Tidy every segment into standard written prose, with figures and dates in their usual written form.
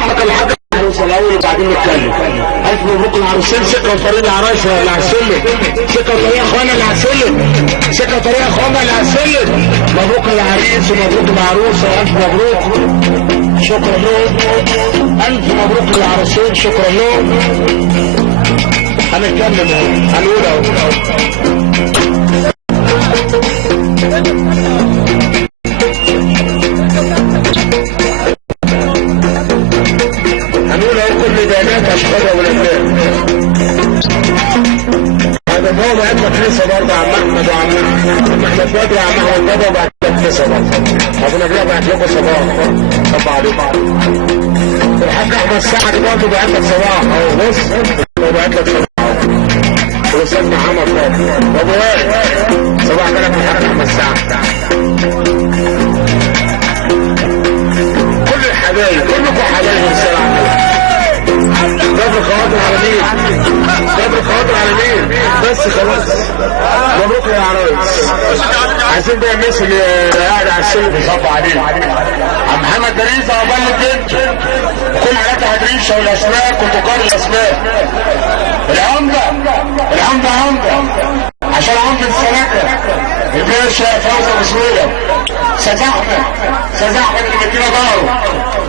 صباحك الحاج العروسه الاول وبعدين نتكلم. الف مبروك العروسين، سكه وطريق العرايس اللي على السلم، سكه وطريق اخوانا اللي على السلم، سكه وطريق اخوانا اللي على السلم. مبروك العريس ومبروك العروسه والف مبروك. شكرا لهم. الف مبروك للعروسين، شكرا لهم. هنتكلم اهو، هنقول اهو. كل بيانات اشهدها ولله. هذا هو ما يطلق لسه برضه عم احمد وعم احمد بدر وعم احمد بدر وبعد لك لسه برضه. ابونا بيقى بعت لكم صباح. طب عليكم. الحاج احمد سعد برضه بعت لك صباح اهو بص. هو بعت لك صباح. والاستاذ محمد فاضل. ابو وائل. صباح كلام الحاج احمد سعد. كل الحبايب كلكم حبايب رسالة عنكم. صبر خواطر على مين؟ صبر خواطر على مين؟ بس خلاص. مبروك يا عرايس. عايزين بقى الناس اللي قاعدة على السلم بيصب علينا. عم محمد دريسة عقبال البنت. كل حالاتها دريشة والاسماك وتجار الاسماك. العمدة عشان عمدة السلاكة. الباشا فوزة بسهولة. استاذ احمد اللي مدينا ظهره.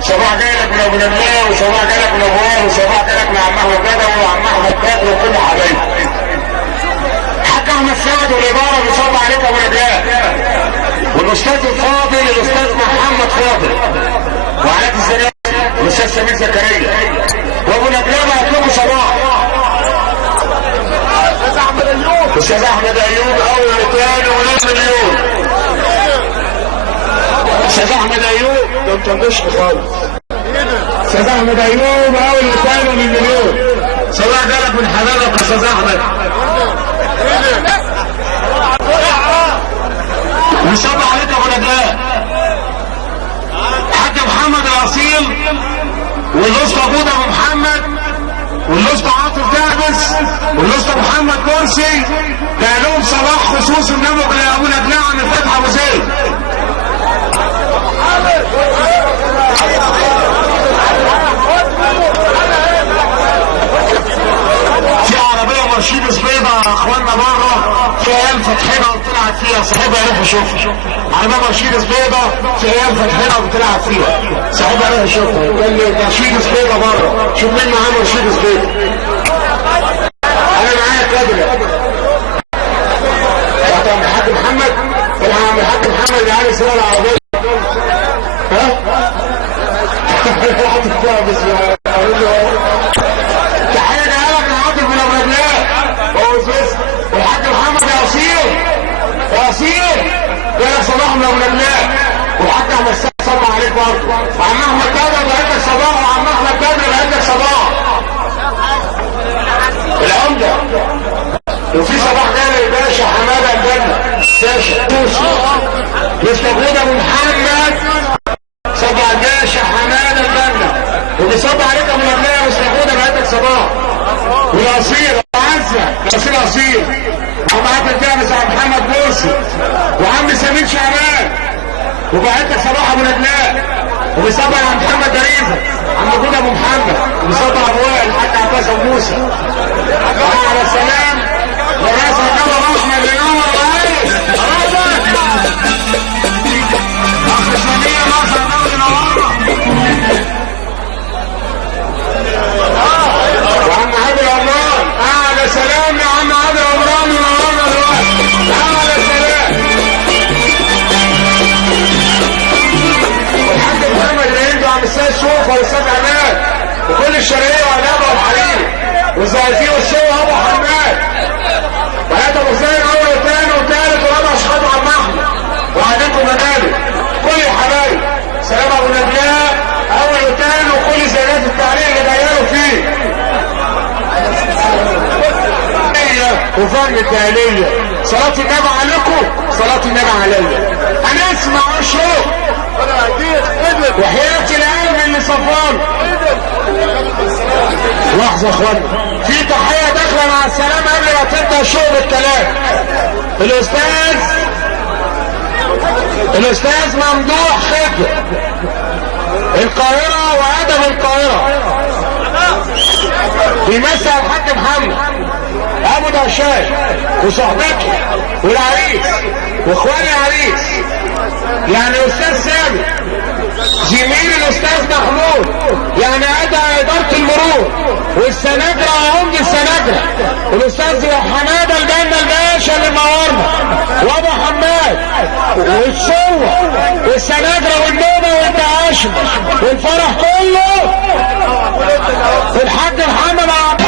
صباح جاي لك من ابو نجلاء وصباح جاي لك من ابو وائل وصباح جاي لك من عم احمد بدوي وعم احمد بدر وكل حبايبي. حاج احمد سعد والاداره بيصب عليك ابو نجلاء. والاستاذ الفاضل الاستاذ محمد فاضل. وعلاء الزناتي الاستاذ سمير زكريا. وابو نجلاء بعت لكم صباح. استاذ احمد ايوب اول وثاني ونص مليون. استاذ احمد ايوب ده انت مش خالص. استاذ احمد ايوب اول وثاني من مليون. صباح جالك من حبايبك يا استاذ احمد. وصبح عليك ابو نجلاء. حاج محمد الاصيل والاسطى ابو محمد والاسطى عاطف دعبس والاسطى محمد مرسي. ده لهم صباح خصوصي النمو لابو نجلاء عن الفتح ابو زيد. في عربية مرشيدس بيضاء يا اخوانا بره، في عيال فاتحينها وطلعت فيها. صاحبها يروح يشوفها. عربية مرشيدس بيضاء في عيال فاتحينها وطلعت فيها. صاحبها يروح يشوفها. قال لي مرشيدس بيضاء بره، شوف مين معاه مرشيدس بيضاء. انا معايا كادلة تحت عم الحاج محمد. طبعا عم الحاج محمد اللي عارف سواق العربية. تحية لك العاطف من ابو نجلاء والحاج محمد يا اصيل جالك صباح من ابو نجلاء. والحاج احمد سعد صبح عليك برضه. وعم احمد بدر بعت لك صباح وعم احمد بدر بعت لك صباح. العمدة. وفي صباح جاي الباشا حماده الجنه باشا مش موجود ابو محمد. صباح الباشا حماده الجنه وبيصب عليك ابو نجلاء وسيحوده بعتك صباح. والاصيل عزه الاصيل عم عبد الجامس عم محمد مرسي وعم سمير شعبان وبعتك صباح ابو نجلاء. وبيصب على محمد دريزه عم موجود ابو محمد وبيصب على ابو وائل الحاج عباس ابو موسى. على السلام ورئيس الدوله رحمه اللي نور الرئيس اخ سمير مصر دولي نورنا. وعم عادل عمران اعلى سلام يا عم عادل عمران منورنا دلوقتي. اعلى سلام. والحاج محمد الهند وعم السيد شوفه والاستاذ عماد وكل الشرقيه وعنابه والحريم والزقازيق والشوه ابو حماد. وهات ابو زين اول وثاني وثالث ورابع اشخاص عم احمد وعليكم مدارس كل الحبايب. سلام ابو نجلاء اول وثاني وكل زيادات التعليق اللي جايله فيه. وفن التهلية صلاة النبي عليكم صلاة النبي عليا. هنسمع الشوق وحياة القلب اللي صفان. لحظة يا اخوانا في تحية داخلة مع السلامة قبل ما تبدأ الشوق بالكلام. الاستاذ ممدوح خضر القاهرة وأدب النهارده في القاهره بيمثل الحاج محمد ابو دهشان وصحبته والعريس واخوان العريس، يعني استاذ سامي زميل الاستاذ محمود، يعني ادعى اداره المرور والسناجره وعمد السناجره والاستاذ حماده الجنه الباشا اللي منورنا، وابو حماد والصوه والسناجره والنوبه والتعاشر والفرح كله الحاج محمد عبد